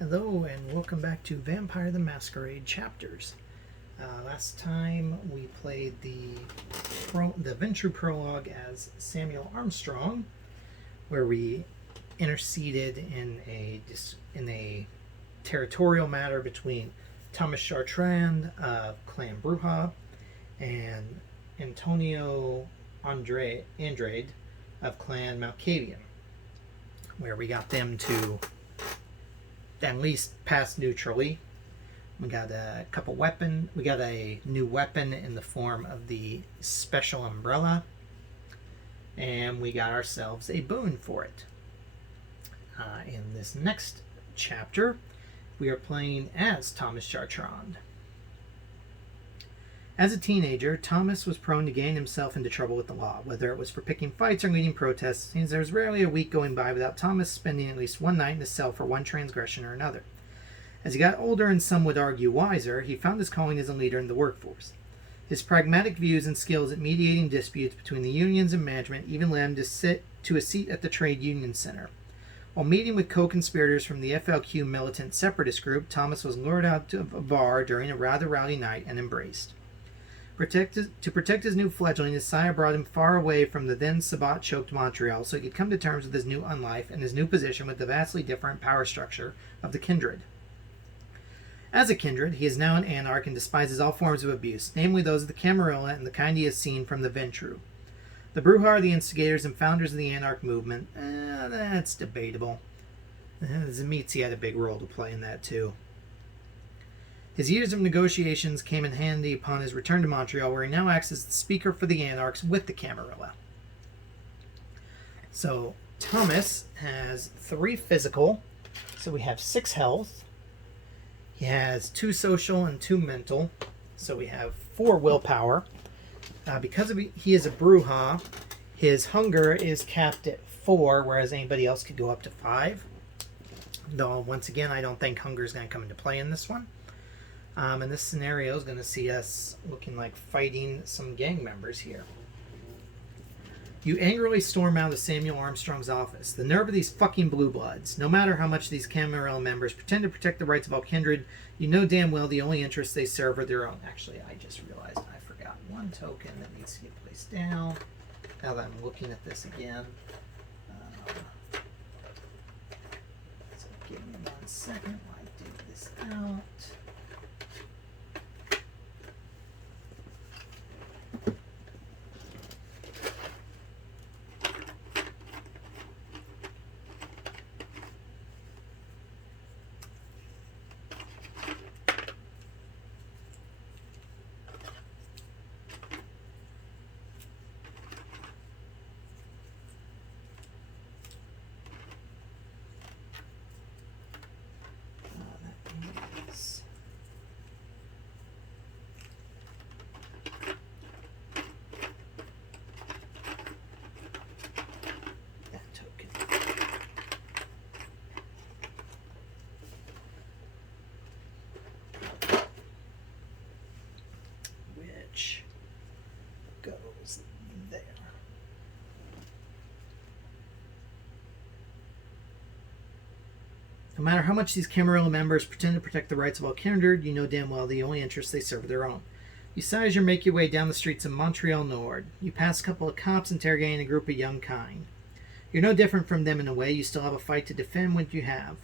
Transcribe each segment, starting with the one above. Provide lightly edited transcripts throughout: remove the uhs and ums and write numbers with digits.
Hello and welcome back to Vampire the Masquerade Chapters. Last time we played the Ventrue Prologue as Samuel Armstrong, where we interceded in a territorial matter between Thomas Chartrand of Clan Brujah and Antonio Andrade of Clan Malkavian, where we got them to at least pass neutrally. We got a new weapon in the form of the special umbrella, and we got ourselves a boon for it. In this next chapter, we are playing as Thomas Chartrand. As a teenager, Thomas was prone to getting himself into trouble with the law, whether it was for picking fights or leading protests. It seems there was rarely a week going by without Thomas spending at least one night in a cell for one transgression or another. As he got older and some would argue wiser, he found his calling as a leader in the workforce. His pragmatic views and skills at mediating disputes between the unions and management even led him to a seat at the Trade Union Center. While meeting with co-conspirators from the FLQ militant separatist group, Thomas was lured out to a bar during a rather rowdy night and embraced. To protect his new fledgling, his sire brought him far away from the then Sabbat-choked Montreal so he could come to terms with his new unlife and his new position with the vastly different power structure of the kindred. As a kindred, he is now an anarch and despises all forms of abuse, namely those of the Camarilla and the kind he has seen from the Ventrue. The Brujah are the instigators and founders of the anarch movement. That's debatable. Zemitzi had a big role to play in that too. His years of negotiations came in handy upon his return to Montreal, where he now acts as the speaker for the Anarchs with the Camarilla. So, Thomas has 3 physical, so we have 6 health. He has 2 social and 2 mental, so we have 4 willpower. Because he is a Brujah, his hunger is capped at 4, whereas anybody else could go up to 5. Though, once again, I don't think hunger is going to come into play in this one. And this scenario is going to see us looking like fighting some gang members here. You angrily storm out of Samuel Armstrong's office. The nerve of these fucking blue bloods. No matter how much these Camarilla members pretend to protect the rights of all kindred, you know damn well the only interests they serve are their own. Actually, I just realized I forgot one token that needs to get placed down. Now that I'm looking at this again. So give me 1 second while I dig this out. Goes there. No matter how much these Camarilla members pretend to protect the rights of all kindred, you know damn well the only interests they serve are their own. You size or make your way down the streets of Montreal Nord. You pass a couple of cops interrogating a group of young kind. You're no different from them in a way. You still have a fight to defend what you have.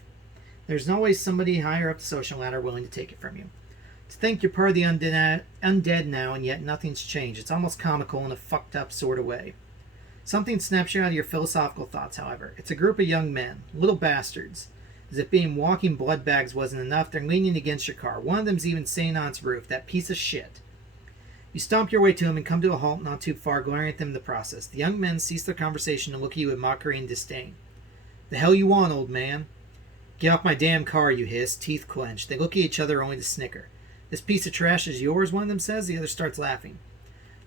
There's always somebody higher up the social ladder willing to take it from you. To think you're part of the undead now, and yet nothing's changed. It's almost comical in a fucked up sort of way. Something snaps you out of your philosophical thoughts, however. It's a group of young men, little bastards. As if being walking blood bags wasn't enough, they're leaning against your car. One of them's even sitting on its roof, that piece of shit. You stomp your way to him and come to a halt not too far, glaring at them in the process. The young men cease their conversation and look at you with mockery and disdain. The hell you want, old man? Get off my damn car, you hiss, teeth clenched. They look at each other only to snicker. This piece of trash is yours, one of them says. The other starts laughing.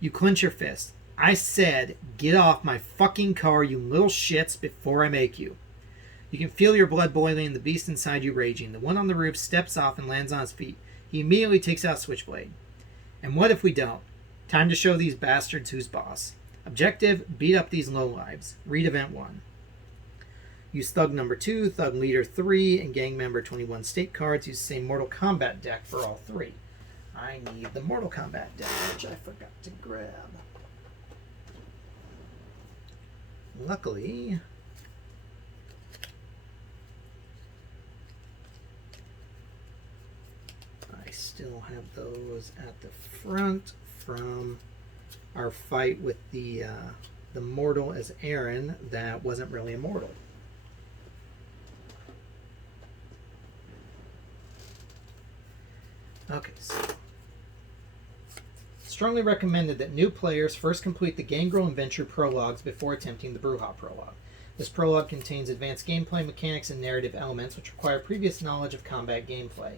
You clench your fist. I said, get off my fucking car, you little shits, before I make you. You can feel your blood boiling and the beast inside you raging. The one on the roof steps off and lands on his feet. He immediately takes out a switchblade. And what if we don't? Time to show these bastards who's boss. Objective, beat up these lowlives. Read Event 1. Use Thug number 2, Thug Leader 3, and Gang Member 21 state cards. Use the same Mortal Kombat deck for all 3. I need the Mortal Kombat deck, which I forgot to grab. Luckily, I still have those at the front from our fight with the mortal as Aaron that wasn't really a mortal. Okay, so strongly recommended that new players first complete the Gangrel and Venture prologues before attempting the Brujah prologue. This prologue contains advanced gameplay mechanics and narrative elements which require previous knowledge of combat gameplay.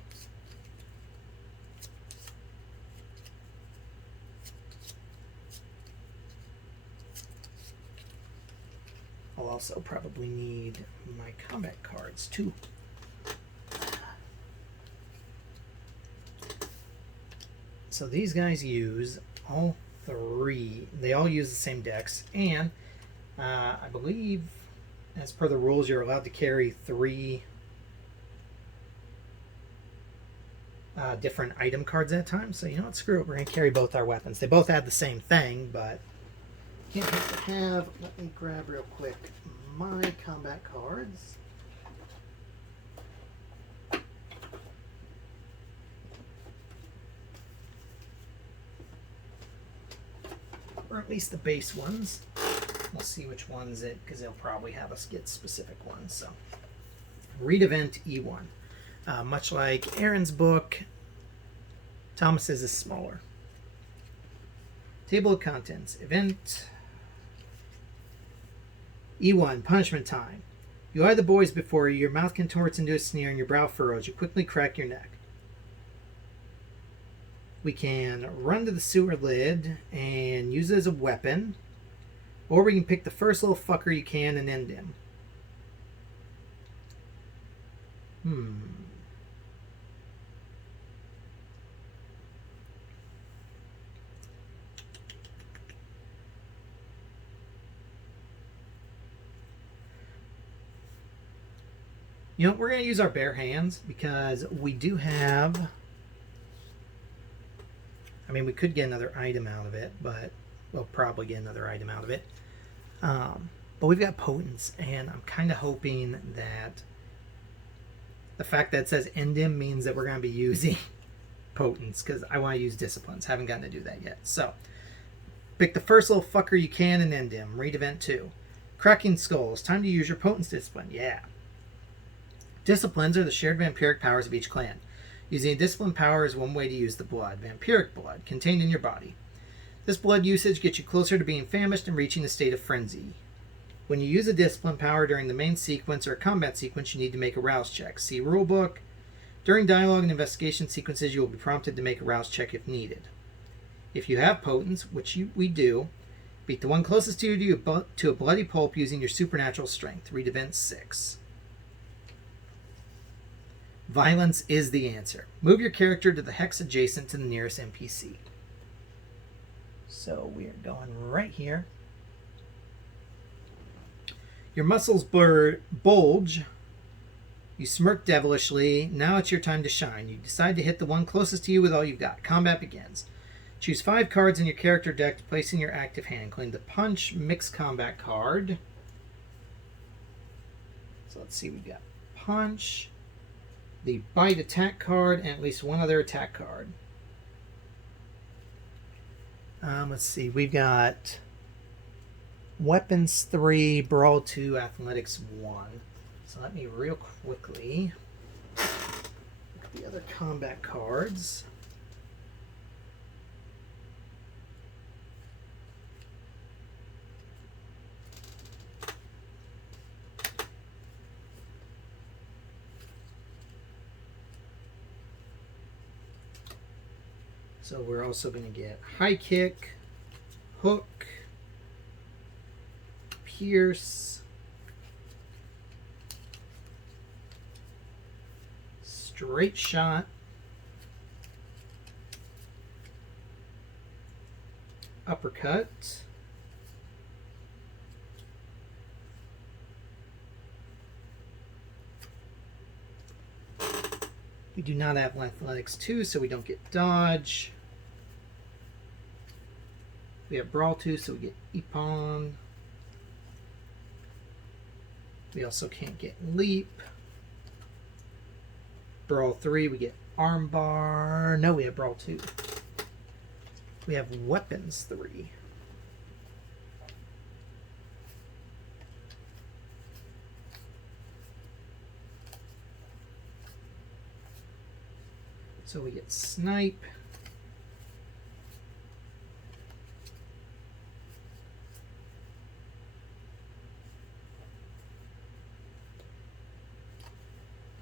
I'll also probably need my combat cards too. So these guys use all 3. They all use the same decks, and I believe, as per the rules, you're allowed to carry 3 different item cards at a time. So you know what? Screw it. We're going to carry both our weapons. They both add the same thing, but can't have to have. Let me grab real quick my combat cards. Or at least the base ones. We'll see which ones because they'll probably have us get specific ones. So, read event E1. Much like Aaron's book, Thomas's is smaller. Table of contents. Event E1, punishment time. You eye the boys before you, your mouth contorts into a sneer and your brow furrows. You quickly crack your neck. We can run to the sewer lid and use it as a weapon, or we can pick the first little fucker you can and end him. You know, we're going to use our bare hands because we do have... I mean, we could get another item out of it, but we'll probably get another item out of it. But we've got potence, and I'm kind of hoping that the fact that it says end him means that we're going to be using potence, because I want to use disciplines. Haven't gotten to do that yet. So, pick the first little fucker you can and end him. Read event 2. Cracking skulls. Time to use your potence discipline. Yeah. Disciplines are the shared vampiric powers of each clan. Using a discipline power is one way to use the blood, vampiric blood, contained in your body. This blood usage gets you closer to being famished and reaching a state of frenzy. When you use a discipline power during the main sequence or a combat sequence, you need to make a rouse check. See rulebook. During dialogue and investigation sequences, you will be prompted to make a rouse check if needed. If you have potence, which we do, beat the one closest to you to a bloody pulp using your supernatural strength. Read event 6. Violence is the answer. Move your character to the hex adjacent to the nearest NPC. So we're going right here. Your muscles bulge. You smirk devilishly. Now it's your time to shine. You decide to hit the one closest to you with all you've got. Combat begins. Choose 5 cards in your character deck to place in your active hand, including the Punch Mixed Combat card. So let's see, we've got Punch, the Bite attack card, and at least one other attack card. Let's see, we've got Weapons 3, Brawl 2, Athletics 1. So let me real quickly look at the other combat cards. So we're also going to get High Kick, Hook, Pierce, Straight Shot, Uppercut, We do not have Athletics 2, so we don't get Dodge. We have Brawl 2, so we get Epon. We also can't get Leap. Brawl 3, we get Armbar. No, we have Brawl 2. We have Weapons 3. So we get Snipe.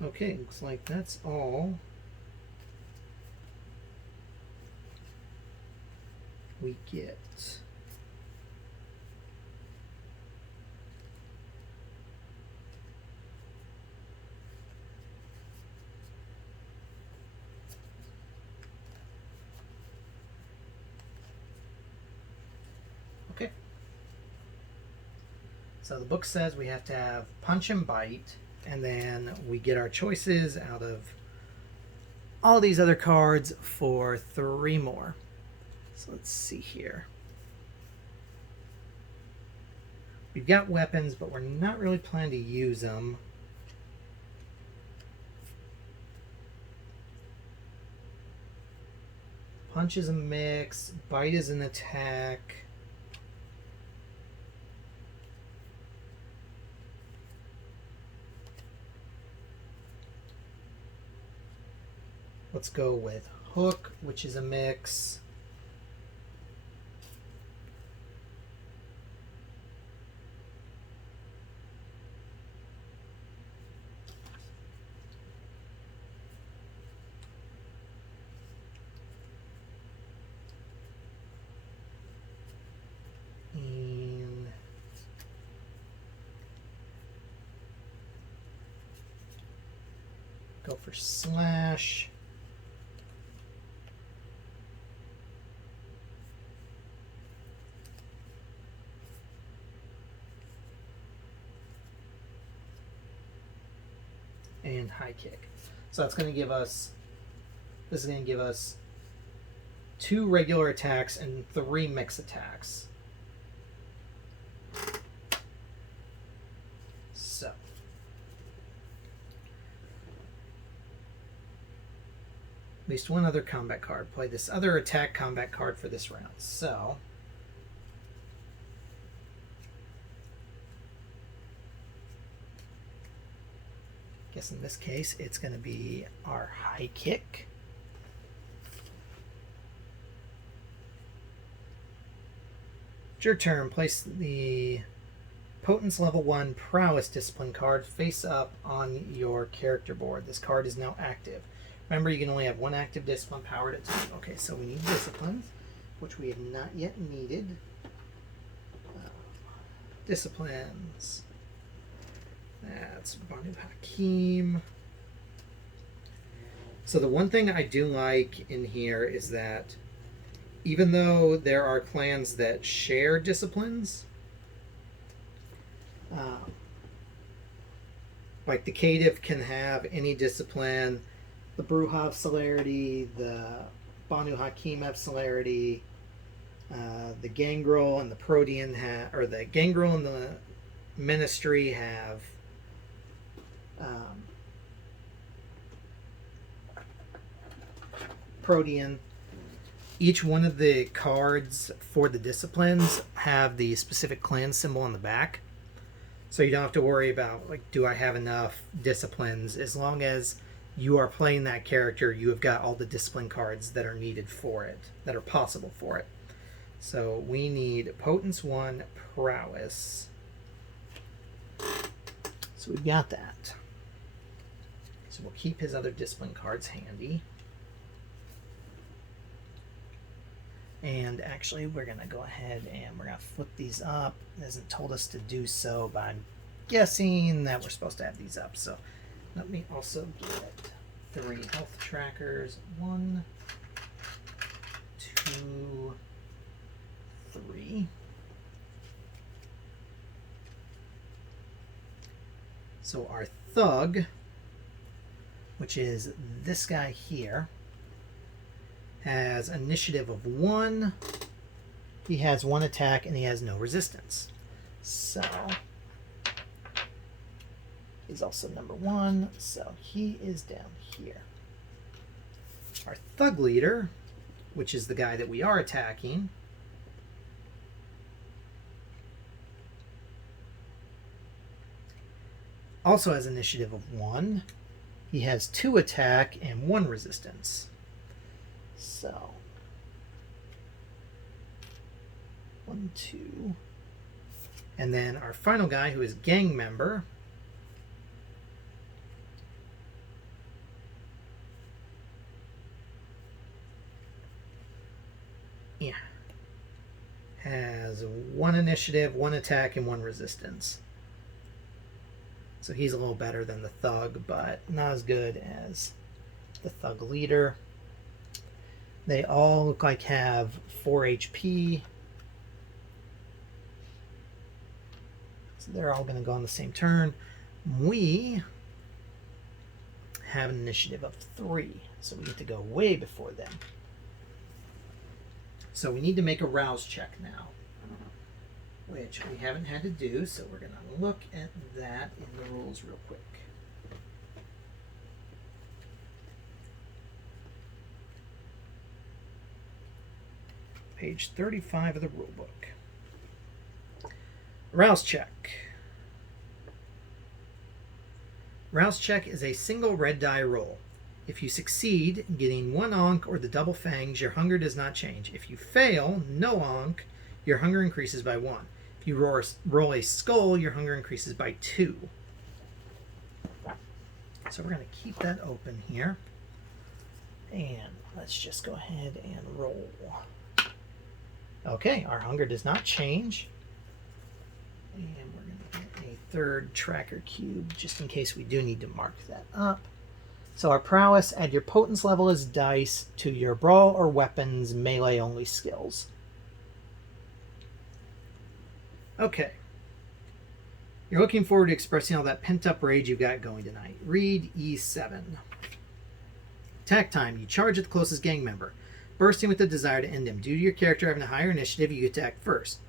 Okay, looks like that's all we get. Okay. So the book says we have to have Punch and Bite, and then we get our choices out of all these other cards for 3 more. So let's see here. We've got weapons, but we're not really planning to use them. Punch is a mix. Bite is an attack. Let's go with Hook, which is a mix. And go for Slash. And High Kick. So that's going to give us, this is going to give us 2 regular attacks and 3 mix attacks. So at least one other combat card. Play this other attack combat card for this round. So I guess in this case it's going to be our High Kick. It's your turn. Place the Potence level 1 Prowess Discipline card face up on your character board. This card is now active. Remember, you can only have 1 active discipline power at a time. Okay, so we need disciplines, which we have not yet needed. Disciplines. That's Banu Hakim. So the one thing I do like in here is that even though there are clans that share disciplines, like the Caitiff can have any discipline, the Brujah have celerity, the Banu Hakim have celerity, the Gangrel and the Protean have, or the Gangrel and the Ministry have Protean. Each one of the cards for the disciplines have the specific clan symbol on the back. So you don't have to worry about, like, do I have enough disciplines? As long as you are playing that character, you have got all the discipline cards that are needed for it, that are possible for it. So we need Potence 1, Prowess. So we've got that. So we'll keep his other discipline cards handy. And actually, we're going to go ahead and we're going to flip these up. It hasn't told us to do so, but I'm guessing that we're supposed to have these up. So let me also get 3 health trackers. 1, 2, 3. So our Thug which is this guy here, has initiative of 1. He has 1 attack and he has no resistance. So he's also number 1, so he is down here. Our thug leader, which is the guy that we are attacking, also has initiative of 1. He has 2 attack and 1 resistance. So 1, 2. And then our final guy, who is gang member, has 1 initiative, 1 attack, and 1 resistance. So he's a little better than the thug, but not as good as the thug leader. They all look like have 4 HP. So they're all going to go on the same turn. We have an initiative of 3, so we get to go way before them. So we need to make a rouse check now, which we haven't had to do, so we're going to look at that in the rules real quick. Page 35 of the rule book. Rouse check. Rouse check is a single red die roll. If you succeed, getting 1 Ankh or the double fangs, your hunger does not change. If you fail, no Ankh, your hunger increases by 1. If you roll a skull, your hunger increases by 2. So we're going to keep that open here. And let's just go ahead and roll. Okay, our hunger does not change. And we're going to get a 3rd tracker cube, just in case we do need to mark that up. So our prowess, add your potence level as dice to your brawl or weapons melee only skills. Okay. You're looking forward to expressing all that pent-up rage you've got going tonight. Read E7. Attack time. You charge at the closest gang member, bursting with the desire to end him. Due to your character having a higher initiative, you attack first.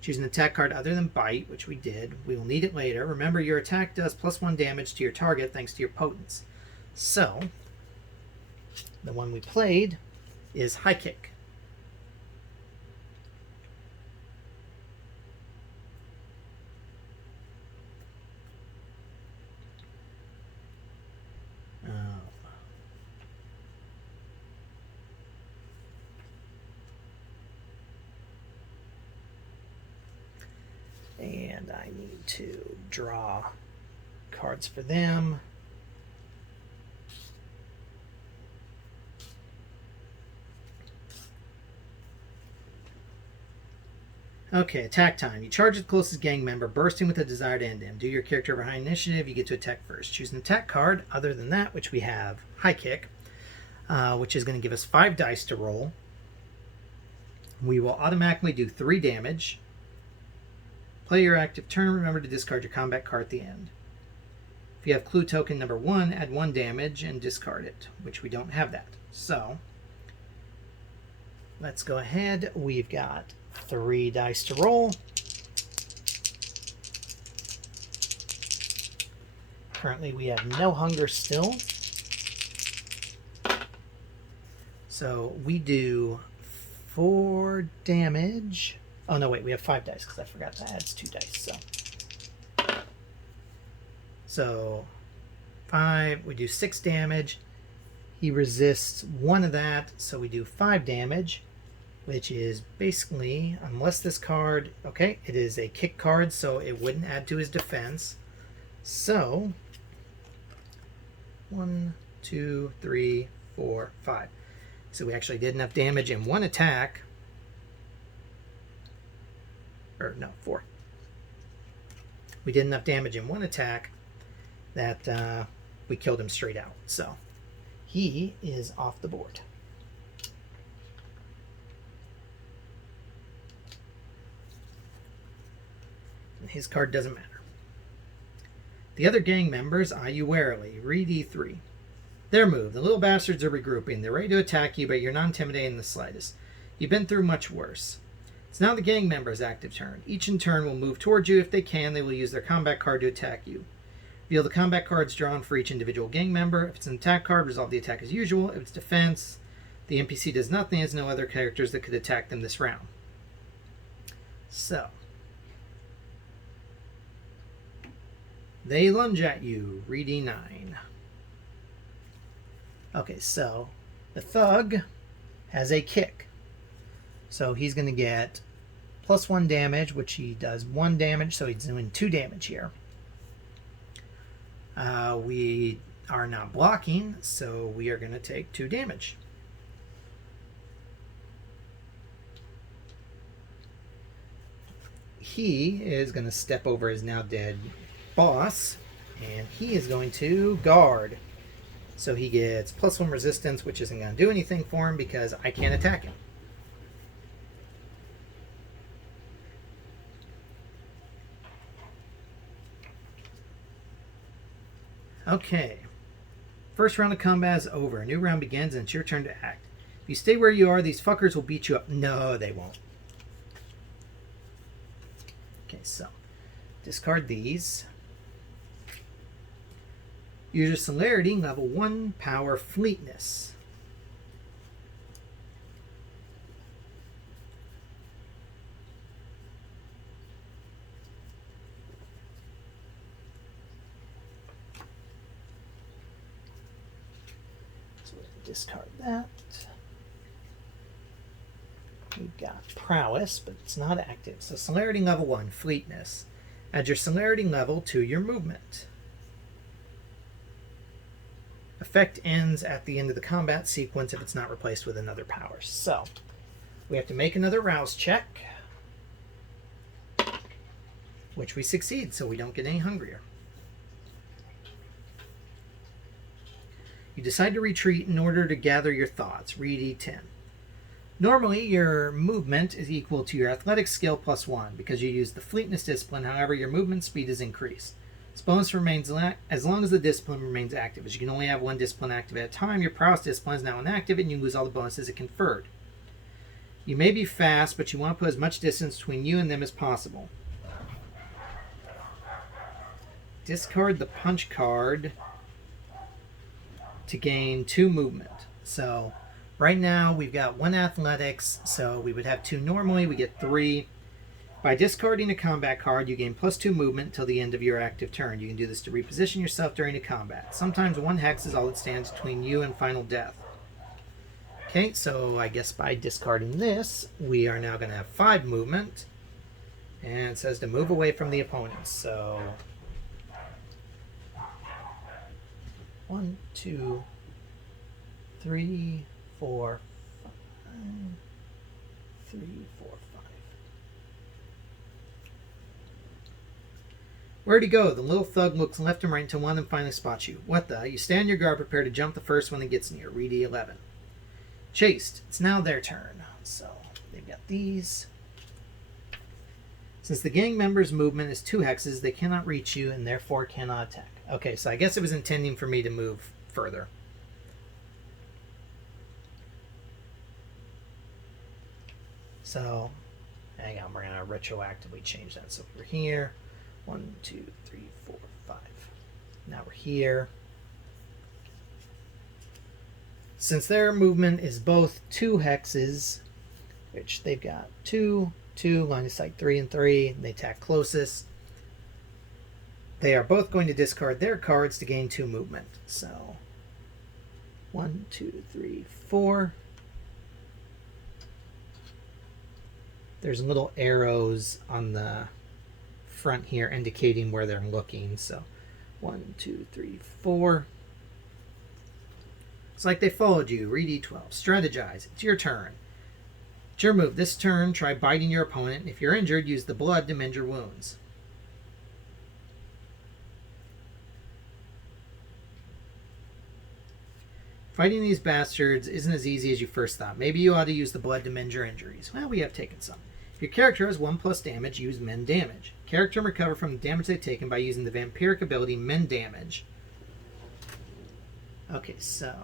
Choose an attack card other than Bite, which we did. We will need it later. Remember, your attack does +1 damage to your target thanks to your potence. So, the one we played is High Kick. And I need to draw cards for them. Okay, attack time. You charge at the closest gang member, bursting with a desire to end him. Do your character have a high initiative, you get to attack first. Choose an attack card other than that, which we have High Kick, which is going to give us 5 dice to roll. We will automatically do 3 damage. Play your active turn. Remember to discard your combat card at the end. If you have clue token number 1, add 1 damage and discard it, which we don't have that. So, let's go ahead. We've got 3 dice to roll. Currently we have no hunger still. So we do 4 damage. Oh no, wait, we have 5 dice because I forgot to add 2 dice. So 5, we do 6 damage. He resists 1 of that, so we do 5 damage. Which is basically, unless this card, okay, it is a kick card, so it wouldn't add to his defense. So, 1, 2, 3, 4, 5. So we actually did enough damage in 1 attack. Or, no, 4. We did enough damage in 1 attack that we killed him straight out. So, he is off the board. His card doesn't matter. The other gang members eye you warily. Read E3. Their move. The little bastards are regrouping. They're ready to attack you, but you're not intimidated in the slightest. You've been through much worse. It's now the gang member's active turn. Each in turn will move towards you. If they can, they will use their combat card to attack you. Reveal the combat cards drawn for each individual gang member. If it's an attack card, resolve the attack as usual. If it's defense, the NPC does nothing. Has no other characters that could attack them this round. So, they lunge at you. Read E9. Okay, so the thug has a kick. So he's going to get +1 damage, which he does 1 damage, so he's doing 2 damage here. We are not blocking, so we are going to take 2 damage. He is going to step over his now dead boss, and he is going to guard. So he gets +1 resistance, which isn't going to do anything for him because I can't attack him. Okay. First round of combat is over. A new round begins and it's your turn to act. If you stay where you are, these fuckers will beat you up. No, they won't. Okay, so discard these. Use your celerity, level 1, power, fleetness. So we'll discard that. We've got prowess, but it's not active. So celerity level 1, fleetness. Add your celerity level to your movement. Effect ends at the end of the combat sequence if it's not replaced with another power. So, we have to make another rouse check, which we succeed, so we don't get any hungrier. You decide to retreat in order to gather your thoughts. Read E10. Normally, your movement is equal to your athletics skill +1 because you use the fleetness discipline. However, your movement speed is increased. This bonus remains as long as the discipline remains active. As you can only have one discipline active at a time, your prowess discipline is now inactive and you lose all the bonuses it conferred. You may be fast, but you want to put as much distance between you and them as possible. Discard the punch card to gain 2 movement. So right now we've got 1 athletics, so we would have 2 normally. We get 3. By discarding a combat card, you gain +2 movement until the end of your active turn. You can do this to reposition yourself during a combat. Sometimes 1 hex is all that stands between you and final death. Okay, so I guess by discarding this, we are now going to have 5 movement. And it says to move away from the opponents. So 1, 2, 3, 4, 5. 3, 4, 5. Where'd he go? The little thug looks left and right until one of them finally spots you. What the? You stand your guard, prepare to jump the first one that gets near. Read E11. Chased. It's now their turn. So they've got these. Since the gang member's movement is 2 hexes, they cannot reach you and therefore cannot attack. Okay, so I guess it was intending for me to move further. So, hang on, we're going to retroactively change that. So we're here. 1, 2, 3, 4, 5. Now we're here. Since their movement is both 2 hexes, which they've got 2, 2, line of sight 3 and 3, they attack closest. They are both going to discard their cards to gain 2 movement. So 1, 2, 3, 4. There's little arrows on the front here indicating where they're looking. So 1, 2, 3, 4. It's like they followed you. Read E12. Strategize. It's your turn. It's your move. This turn, try biting your opponent. If you're injured, use the blood to mend your wounds. Fighting these bastards isn't as easy as you first thought. Maybe you ought to use the blood to mend your injuries. Well, we have taken some. If your character has 1+ damage, use Mend Damage. Character can recover from the damage they've taken by using the vampiric ability Mend Damage. Okay, so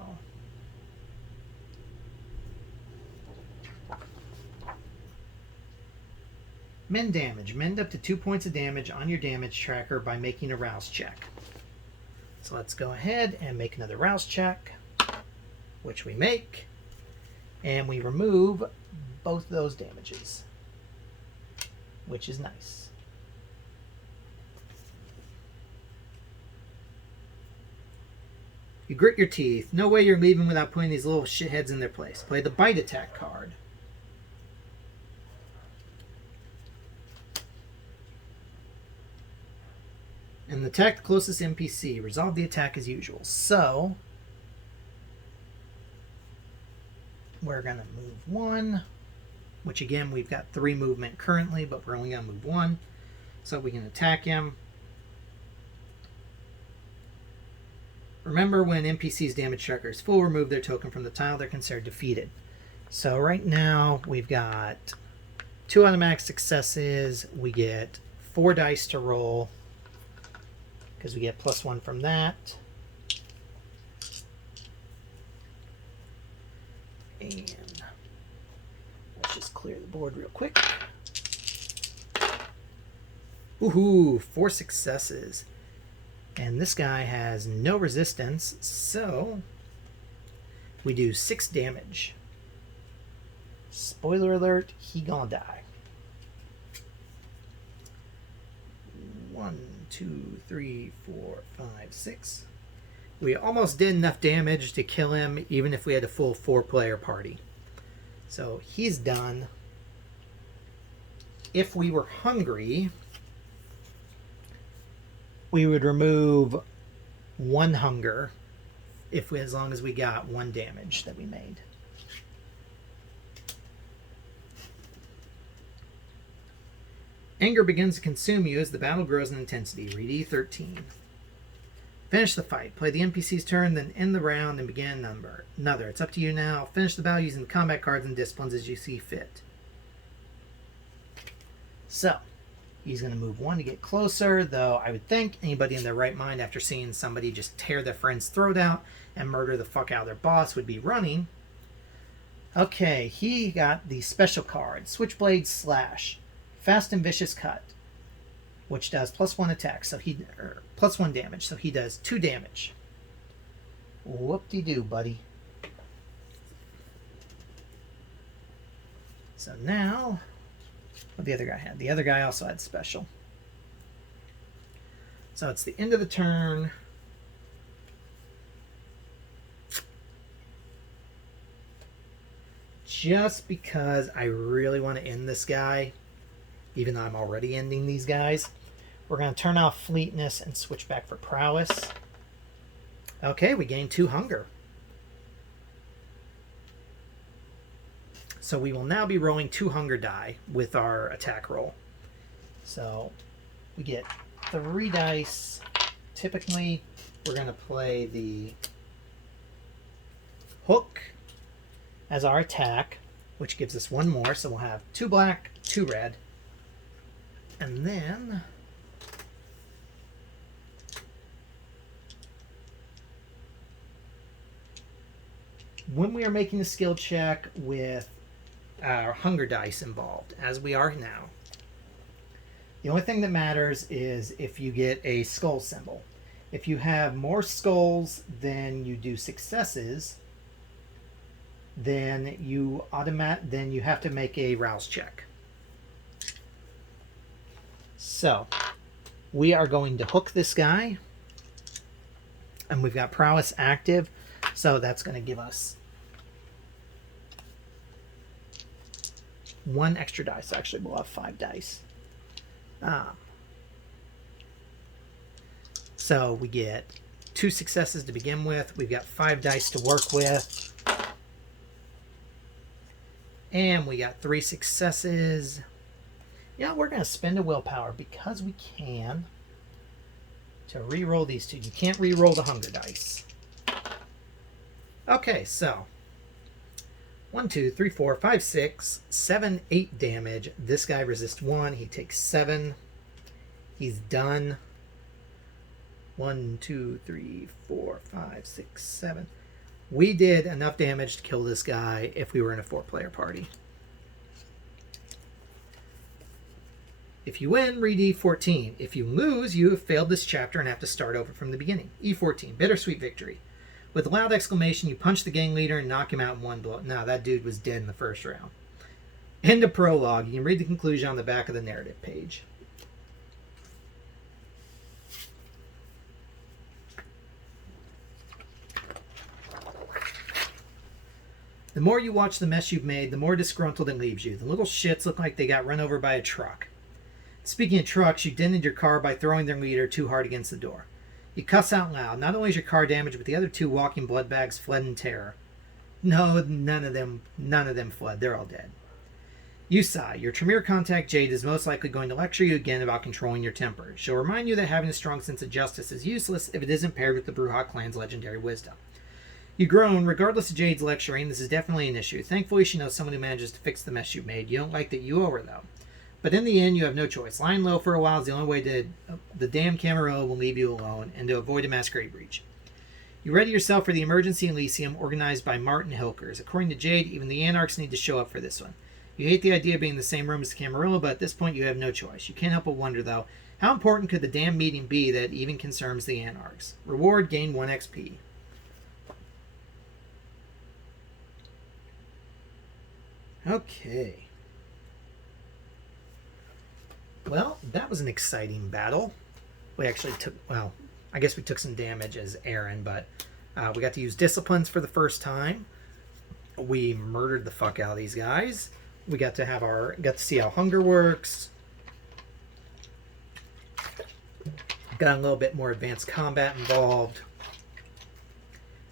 mend damage. Mend up to 2 points of damage on your damage tracker by making a rouse check. So let's go ahead and make another rouse check, which we make, and we remove both those damages, which is nice. You grit your teeth. No way you're leaving without putting these little shitheads in their place. Play the bite attack card. And attack the closest NPC. Resolve the attack as usual. So, we're going to move 1, which again, we've got 3 movement currently, but we're only going to move 1. So we can attack him. Remember, when NPC's damage tracker is full, remove their token from the tile. They're considered defeated. So right now, we've got 2 automatic successes. We get 4 dice to roll, because we get +1 from that. And let's just clear the board real quick. Woohoo! 4 successes. And this guy has no resistance, so we do 6 damage. Spoiler alert, he gonna die. 1, 2, 3, 4, 5, 6. We almost did enough damage to kill him, even if we had a full 4-player party. So he's done. If we were hungry, we would remove 1 hunger, as long as we got 1 damage that we made. Anger begins to consume you as the battle grows in intensity. Read E13. Finish the fight. Play the NPC's turn, then end the round and begin another. It's up to you now. Finish the battle using the combat cards and disciplines as you see fit. So, he's going to move 1 to get closer, though I would think anybody in their right mind, after seeing somebody just tear their friend's throat out and murder the fuck out of their boss, would be running. Okay, he got the special card, Switchblade Slash. Fast and Vicious Cut, which does +1 attack, so +1 damage, so he does 2 damage. Whoop-de-doo, buddy. So now, what the other guy had? The other guy also had special. So it's the end of the turn. Just because I really want to end this guy, even though I'm already ending these guys, we're going to turn off Fleetness and switch back for Prowess. Okay, we gain 2 hunger. So we will now be rolling 2 hunger die with our attack roll. So we get 3 dice. Typically, we're going to play the hook as our attack, which gives us 1 more. So we'll have 2 black, 2 red. And then when we are making a skill check with our hunger dice involved, as we are now, the only thing that matters is if you get a skull symbol. If you have more skulls than you do successes, then you have to make a rouse check. So, we are going to hook this guy, and we've got Prowess active, so that's going to give us 1 extra dice. Actually, we'll have 5 dice. So we get 2 successes to begin with. We've got 5 dice to work with. And we got 3 successes. Yeah, we're going to spend a willpower because we can to re-roll these 2. You can't re-roll the hunger dice. Okay, so 1, 2, 3, 4, 5, 6, 7, 8 damage. This guy resists 1. He takes 7. He's done. 1, 2, 3, 4, 5, 6, 7. We did enough damage to kill this guy if we were in a 4-player party. If you win, read E14. If you lose, you have failed this chapter and have to start over from the beginning. E14, bittersweet victory. With a loud exclamation, you punch the gang leader and knock him out in one blow. No, that dude was dead in the first round. End of prologue. You can read the conclusion on the back of the narrative page. The more you watch the mess you've made, the more disgruntled it leaves you. The little shits look like they got run over by a truck. Speaking of trucks, you dented your car by throwing their leader too hard against the door. You cuss out loud. Not only is your car damaged, but the other 2 walking blood bags fled in terror. No, none of them fled. They're all dead. You sigh. Your Tremere contact Jade is most likely going to lecture you again about controlling your temper. She'll remind you that having a strong sense of justice is useless if it isn't paired with the Brujah clan's legendary wisdom. You groan. Regardless of Jade's lecturing, this is definitely an issue. Thankfully, she knows someone who manages to fix the mess you made. You don't like that you owe her, though. But in the end, you have no choice. Lying low for a while is the only way the damn Camarilla will leave you alone, and to avoid a Masquerade breach. You ready yourself for the emergency Elysium organized by Martin Hilkers. According to Jade, even the Anarchs need to show up for this one. You hate the idea of being in the same room as the Camarilla, but at this point you have no choice. You can't help but wonder, though, how important could the damn meeting be that even concerns the Anarchs? Reward, gain 1 XP. Okay. Well, that was an exciting battle. We actually took, well, I guess we took some damage as Aaron, but we got to use disciplines for the first time. We murdered the fuck out of these guys. We got to see how hunger works. Got a little bit more advanced combat involved.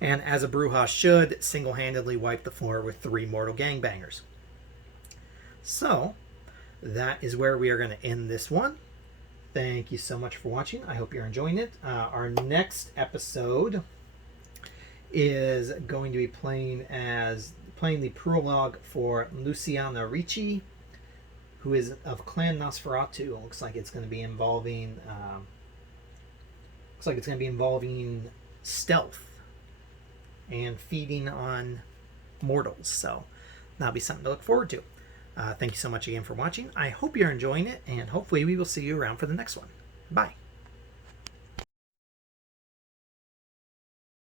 And as a Brujah should, single-handedly wipe the floor with 3 mortal gangbangers. So, that is where we are going to end this one. Thank you so much for watching. I hope you're enjoying it. Our next episode is going to be playing the prologue for Luciana Ricci, who is of Clan Nosferatu. It looks like it's going to be involving stealth and feeding on mortals. So that'll be something to look forward to. Thank you so much again for watching. I hope you're enjoying it, and hopefully we will see you around for the next one. Bye.